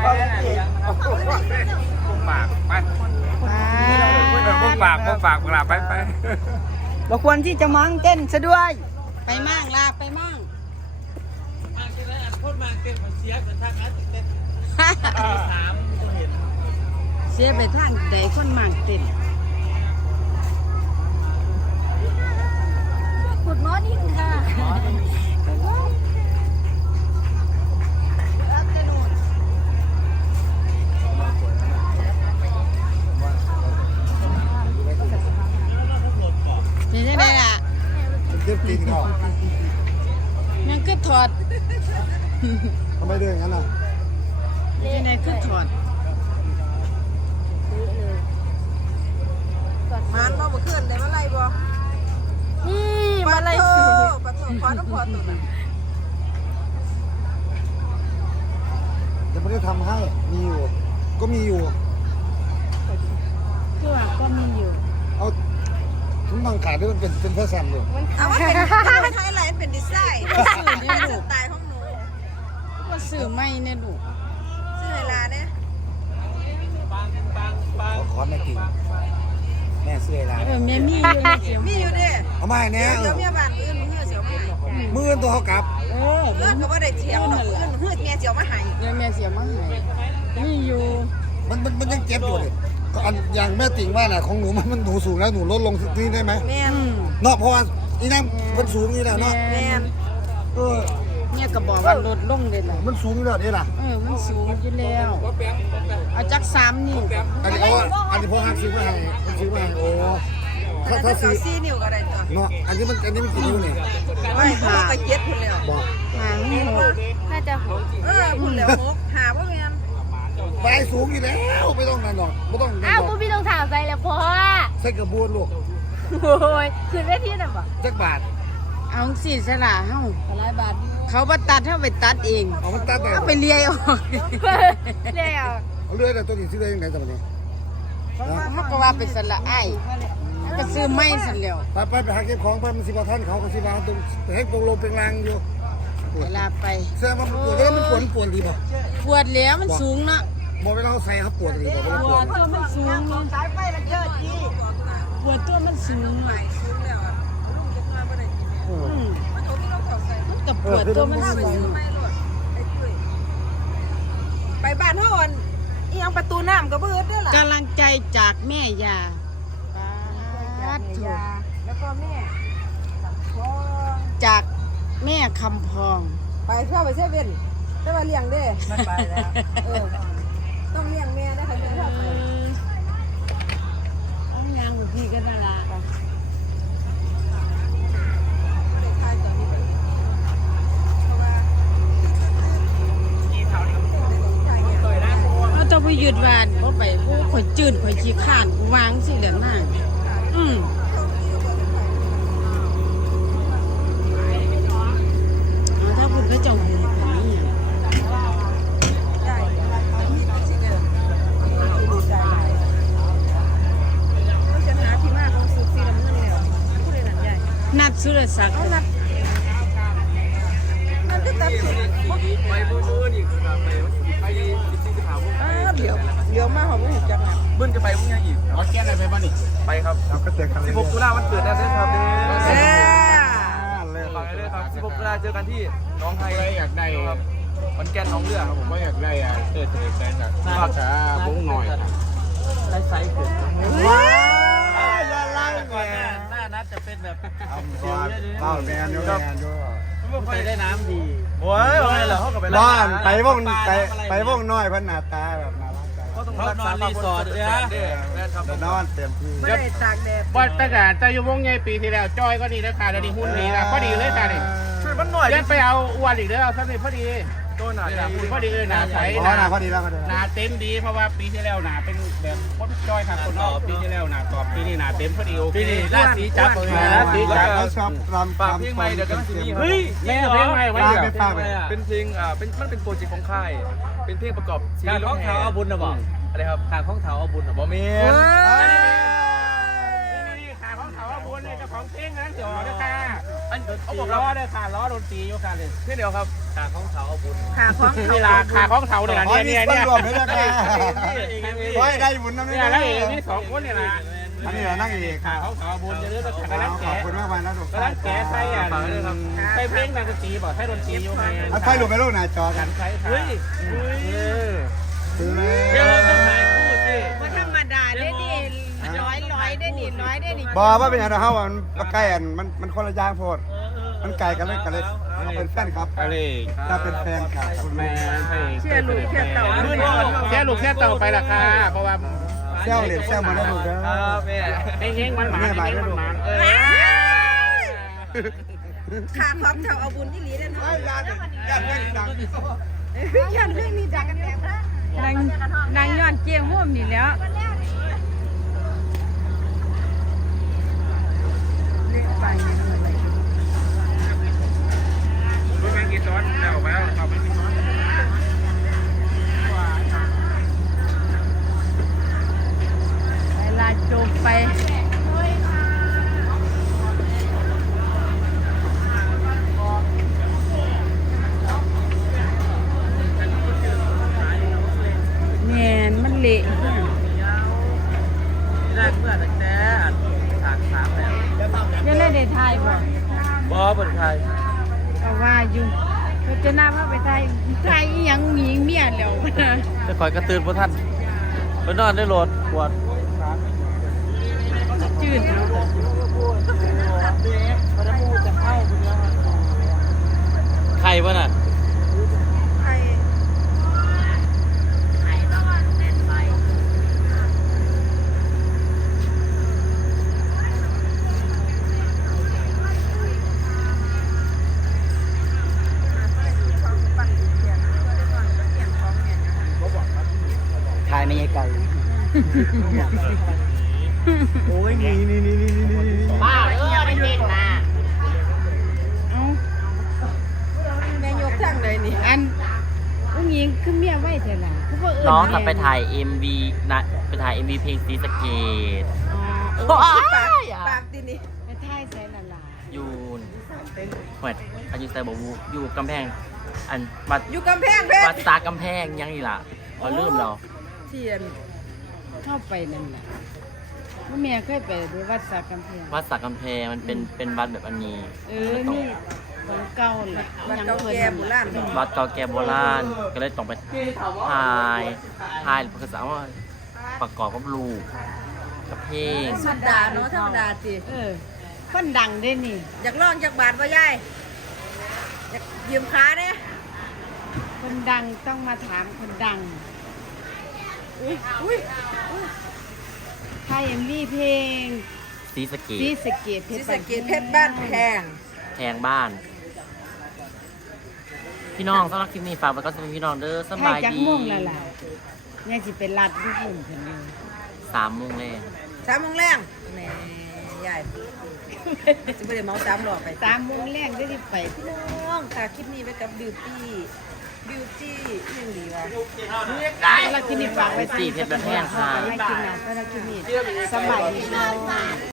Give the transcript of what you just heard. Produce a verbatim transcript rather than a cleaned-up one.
พวกปากไปพวกปากพวกปากลาไปไปบอกควรที่จะมั่งเต้นซะด้วยไปมั่งลาไปมั่งเสียไปทางใดคนมั่งเต้นกุดมอร์นิ่งค่ะนี่ใช่ไหมล่ะเก็บตีนเขายังคือถอดทำไมเดินงั้นอ่ะยังไงคือถอดมันบ่มาขึ้นได้มาไล่บ่นี่มาไล่สิปะโถขอน้ำพอตัวนั้นยังไม่ได้ทำให้มีอยู่ก็มีอยู่ตัวก็มีอยู่เอาทุกบางขาด้วยมันเป็นเป็นเพื่อแซมอยู่เอาว่าเป็นไฮไลท์เป็นดีไซน์เป็นสไตล์ของหนูว่าสื่อไม่เนี่ยลูกซื้อเวลาเนี่ยขอแม่กิ่งแม่ซื้ออะไรเออแม่มีอยู่ในเสียงมีอยู่ดิเอามาเนี่ยเดี๋ยวเมียบ้านอื่นเฮือเสียวมามือตัวเขากลับเออเฮือก็บ่ได้เถียงดอกอื่นเฮือเมียเสียวมาให้เดี๋ยวแม่เสียมาให้มีอยู่มันมันมันยังเจ็บอยู่เลยอันอย่างแม่ติ่งว่าน่ะของหนูมันมันหนูสูงแล้วหนูลดลงสักนิดได้ไหมแม่นเนาะเพราะว่านี่นั่นมันสูงนี่แหละเนาะแม่นเออเนี่ยก็บอกว่าลดลงเลยล่ะมันสูงอยู่แล้วนี่ล่ะเออมันสูงอยู่แล้วเอาจักสามนิ้วอันนี้เอาอันนี้พอหักซื้อมาให้มันซื้อมาให้โอ้ถ้าถ้าซื้อสี่นิ้วก็ได้ตัวเนาะอันนี้มันอันนี้มันกี่นิ้วเนี่ยไม่หาก็เจ็ดพุ่นแล้วบอกหางหกน่าจะหกเออพุ่นแล้วหกหาบ่แม่นใบสูงอยู่แล้วไม่ต้องนั่นหรอกไม่ต้องอ้าวกูพี่ต้องถามใจแล้วพ่อใส่กระบวนลูกโอ้ยคืนได้ที่ไหนบ่จักบาทเอาสี่สละเฮาหลายบาทเขาไปตัดเฮาไปตัดเองเอามันตัดเอาไปเลียออกเลี้ยวเอาเลื่อยแต่ตัวนี้ซื้อได้ยังไงจังเนี่ยเขาก็ว่าเป็นสละไอ้ก็ซื้อไม้สันแล้วไปไปไปหาเก็บของไปมันสิบท่านเขาก็สิบาตรงให้ตรงลงเป็นรางอยู่เวลาไปแสดงว่ามันปวดแล้วมันปวดปวดดีป่ะปวดแล้วมันสูงเนาะบอกเวลาเขาใส่เขาปวดดีป่ะปวดตัวมันสูงสายไฟระเจิดจีปวดตัวมันสูงใหม่สูงแล้วอ่ะลุงจะมาบ่ได้อืมมันตัวที่เราเข้าใส่มันก็ปวดตัวมันสูงไปบ้านเฮาอันอีหยังประตูน้ำก็บ่เฮ็ดเด้อล่ะกำลังใจจากแม่ยาปาดถูกแล้วก็แม่จากแม่คำพองไปเช่าไปเซเว่นแต่ว่าเลี้ยงเด้ไม่ไปแล้วเออต้องเลี้ยงแม่นะคะจะทำไปต้องยางพี่ก็น่ารักเราต้องไปหยุดวานเพราะไปผู้ข่อยจืดข่อยขี้ข้านกูวางสิเดี๋ยวหน้าอืมถ้าคุณก็จะหูแบบนี้นัดสุรศักดิ์นัดนัดก็ตัดสิไปมือมือนี่ไปไปสิบสี่สิบห้าวันเดี๋ยวเดี๋ยวมาเขาไม่เห็นจังนะเบิ้ลจะไปพรุ่งนี้อีกอ๋อแก้อะไรไปบ้างนี่ไปครับสิบหกตุลาวันเกิดนะเด้อครับเด้อฝากเลยครับสิบหกตุลาเจอกันที่น้องไทยอยากได้ครับวันแก่นน้องเรือครับผมไม่อยากได้อ่ะเติร์ดเติร์ดใจจากภาษาบุ้งหน่อยไล่ไซส์เกิดว้าวอย่าไล่แกหน้านัดจะเป็นแบบชิวเล่าแมนด้วยแมนด้วยไปได้น้ำดีโอ้ยอะไรเหรอเขากับไปบ้านไปวงไปไปวงน้อยพันหน้าตาแบบน่ารักเขาต้องนอนรีสอร์ทเนี่ยนอนเต็มที่ไม่ได้ตากแดดบอลตั้งแต่จะอยู่วงใหญ่ปีที่แล้วจอยก็ดีนะค่ะแล้วนี่หุ้นดีนะพอดีเลยค่ะนี่ช่วยมันหน่อยเล่นไปเอาอ้วนอีกเด้อสักนิดพอดีโดนหนาหุ่นพอดีเลยหนาใสหนาพอดีแล้วก็ได้หนาเต็มดีเพราะว่าปีที่แล้วหนาเป็นแบบคนจอยค่ะคนนอกปีที่แล้วหนาตอบปีนี้หนาเต็มพอดีโอเคราศีจับเลยราศีจับเขาชอบรำฝากเพลงใหม่เดี๋ยวกันสิเฮ้ยแม่เพลงใหม่ไว้เดี๋ยวเป็นเพลงอ่าเป็นมันเป็นโปรเจกต์ของค่ายเป็นเพลงประกอบซีรีส์ร้องเท้าเอาบุญนะบอกอะไรครับขาข้องเท้าเอาบุญนะบอกเมียนขาข้องเท้าเอาบุญเลยเจ้าของเพลงนั้นเดี๋ยวนะค่ะเขาบอกล้อเลยค่ะล้อดนตรีโยคะเลยเพลงเดียวครับขาของเขาเอาบุญขาของเวเขาลาขาของเถาเนี่ยขอเนี่ยมีเนี่ยส่วนเนี่ยรวมด้วยนะคะขอให้ได้บุญนะเนี่แม่ยแล้วเองนี่สองคนเนี่ยนะอันนี้แหละนั่งเอกขาของเถาบุญจะเลือกกระลังขอบแกะคุณมากวันนะทุกกระลังแกะใส่อ่ะใส่เพลงนางดนตรีบอกให้ดนตรีอยู่ไงเอาไฟหลุดไปลูกหน้าจอกักัน นใช้ค่ะเฮ้ยเดี๋ยวเราต้องถ่ายคู่สิว่าธรรมดาได้ดิร้อยร้อยได้ดิร้อยได้ดิบอกว่าเป็นอย่างไรเฮามันใกล้อันมันมันคนละอย่างโพดมันไกลกันเลยกันเลยเอาเป็นแฟนครับอะไรถ้าเป็นแฟนครับคุณแม่แม่ให้เชื่อลูกเชื่อเต่าแค่ลูกแค่เต่าไปละค่ะเพราะว่าแซวเหรียญแซวมาได้ลูกเด้อครับแม่ไอ้เฮงมันหมาไอ้เฮงมันหมาเออขาของเขาเอาบุญที่หลีได้เนาะญาติญาติไม่ดังยันเรื่องนี้ดังกันแล้วนางนางย้อนเกียงม่วมนี่แล้วรู้ไหมกี่ซ้อนแล้วไปแล้วตอบไม่กี่ซ้อนเวลาจบไปแม่นมันเละได้เมื่อแต่แต่ฉากสามแล้วยังได้ได้ทายบ่บอเปิดไทยก็ว่าอยู่ก็จะน่าว่าไปทายทายอีหยังหมีเมียแล้วจะคอยกระตือนพระท่านไปนอนได้รถปวดจืดเนาะใครวะน่ะใครทายไม่ไกลโอ้ยนี่นี่นี่นี่นี่นี่ป้าเออไม่เก่งนะเอ้าแม่ยกทางใดนี่อันผู้หญิงคือเมียไว้เท่าล่ะคือบ่เอิ้นน้องกลับไปแม่ถ่าย เอ็ม วี นะไปถ่าย เอ็ม วี เพลงซีสะเกตอ๋อปากปากดินี่ไปทายใส่ละล่ะอยู่หวดอายุไซบอวูอยู่กำแพง อันวัดอยู่กำแพงเพชวัรดสากำแพงยังนี่ล่ะพอลืมแล้วเทียนเข้าไปนั่นล่ะว่าแม่เคยไปดูวัดสากกำแพงวัดสากำแพงมันเป็นเป็นวัดแบบอันนี้เออนี่ของเก่าแหละวัดเก่าแก่โบราณวัดเก่าแก่โบราณก็เลยต้องไปถ่ายถ่ายภาษาว่าประกอบกับลูกกับเพลงสุดดาเนาะธรรมดาสิเออคนดังได้นี่อยากลองจากบาทว่ายายอยากยืมขาเด้คนดังต้องมาถามคนดังอุ้ยอุ้ยไทยเอ็มวีเพลงซีสะเกตซีสะเกตเพศรีชรสะเกษเพชรบ้านแพงแพงบ้าน พี่น้องสำหรับคลิปนี้ฝากไว้ก็จะเป็นพี่น้องเด้อสไทยบายจักดีม่วงและล่ะยังสิเป็นรัดญี่ปุ่นเพิ่นอยู่สามโมงเลยสามโมงแรงแหม่ยายจะไม่ได้เมาสามรอบไปสามโมงแรงได้สิไปพี่น้องค่ะคลิปนี้ไว้กับบิวตี้บิวตี้ยังดีวะสำหรับคลิปนี้ฝากไว้สี่เพชรบ้านแพงค่ะไม่กินนะสำหรับคลิปนี้สบายดีเนาะ